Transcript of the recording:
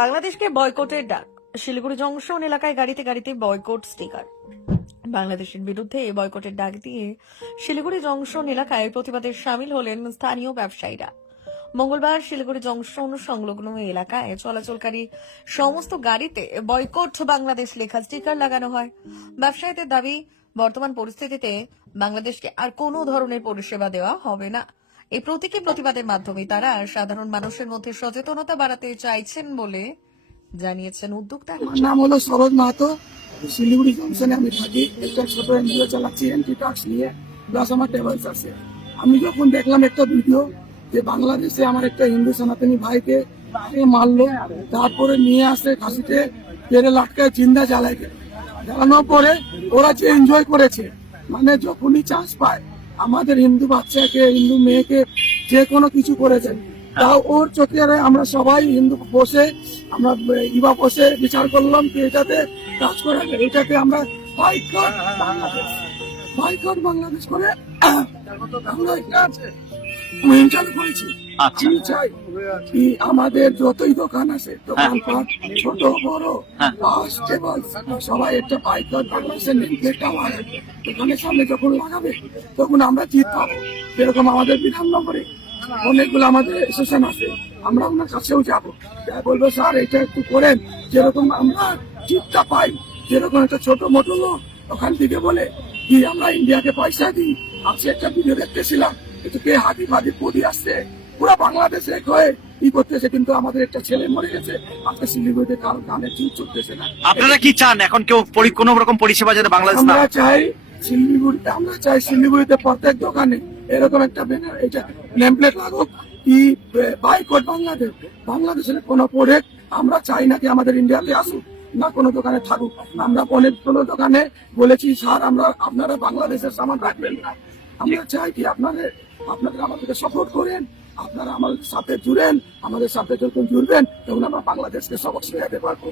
বাংলাদেশকে বয়কটের ডাক। শিলিগুড়ি জংশন এলাকায় গাড়িতে গাড়িতে বয়কট স্টিকার। বাংলাদেশের বিরুদ্ধে বয়কটের ডাক দিয়ে শিলিগুড়ি জংশন এলাকায় প্রতিবাদে সামিল হলেন স্থানীয় ব্যবসায়ীরা। মঙ্গলবার শিলিগুড়ি জংশন সংলগ্ন এলাকায় চলাচলকারী সমস্ত গাড়িতে বয়কট বাংলাদেশ লেখা স্টিকার লাগানো হয়। ব্যবসায়ীদের দাবি, বর্তমান পরিস্থিতিতে বাংলাদেশকে আর কোনো ধরনের পরিষেবা দেওয়া হবে না। এই প্রতীকী প্রতিবাদের মাধ্যমে তারা সাধারণ মানুষের মধ্যে সচেতনতা বাড়াতে চাইছেন বলে জানিয়েছেন উদ্যোক্তারা। আমার নাম হলো সরোজ মাহাতো। শিলিগুড়ি জংশনে আমি থাকি। একটা ছোট এনজিও চালাচ্ছি, এন্টি ট্যাক্স নিয়ে, প্লাস আমার ট্রাভেলস আছে। আমি যখন দেখলাম একটা ভিডিও যে বাংলাদেশে আমার একটা হিন্দু সনাতনী ভাইকে মারলো, তারপরে নিয়ে আসে কাশিতে পেরে লাটকায় জিন্দা জ্বালানোর পরে ওরা যে এনজয় করেছে, মানে যখনই চান্স পায় আমাদের হিন্দু বাচ্চাকে, হিন্দু মেয়েকে যে কোনো কিছু করেছেন, তাও ওর চোখে আমরা সবাই হিন্দু বসে আমরা বসে বিচার করলাম যে এটাতে কাজ করে, এটাতে আমরা বাইকট বাংলাদেশ করে আমরা একটা মুহিম চালু করেছি। আমি চাই কি আমাদের যতই দোকান আছে, দোকানপাট ছোট বড় সবাই একটা বাইকট বাংলাদেশের নেম প্লেটটা আমার দোকানের সামনে যখন লাগাবে তখন আমরা জিত পাবো। যেরকম আমাদের বিধাননগরে অনেকগুলো আমাদের স্টেশন আছে, আমরা আপনার কাছেও যাবো, বলবো স্যার এটা একটু করেন, যেরকম আমরা জিতটা পাই। যেরকম একটা ছোট মোটো লোক ওখান থেকে বলে কি আমরা ইন্ডিয়াকে পয়সা দিই। আজকে একটা ভিডিও দেখতেছিলাম, একটু কে হাতি ফাতি পদি আসছে, পুরো বাংলাদেশ এক হয়ে ই করতেছে, কিন্তু আমাদের একটা ছেলে মরে গেছে। আজকে শিলিগুড়িতে কারো গানে চুপ চলতেছে না। আপনারা কি চান এখন কেউ কোন রকম পরিষেবা যাতে বাংলাদেশ না? আমরা চাই শিলিগুড়িতে প্রত্যেক দোকানে এরকম একটা ব্যানার, এটা নেমপ্লেট লাগুক কি বাইকট বাংলাদেশ। বাংলাদেশের কোনো প্রোডাক্ট আমরা চাই না কি আমাদের ইন্ডিয়াতে আসুক, না কোনো দোকানে থাকুক। আমরা অনেকগুলো দোকানে বলেছি স্যার আপনারা বাংলাদেশের সামান রাখবেন না। আমরা চাই কি আপনারা আমাদেরকে সাপোর্ট করেন, আপনারা আমাদের সাথে জুড়েন, আমাদের সাথে যখন জুড়বেন তখন আমরা বাংলাদেশকে সবক শেখাতে পারবো।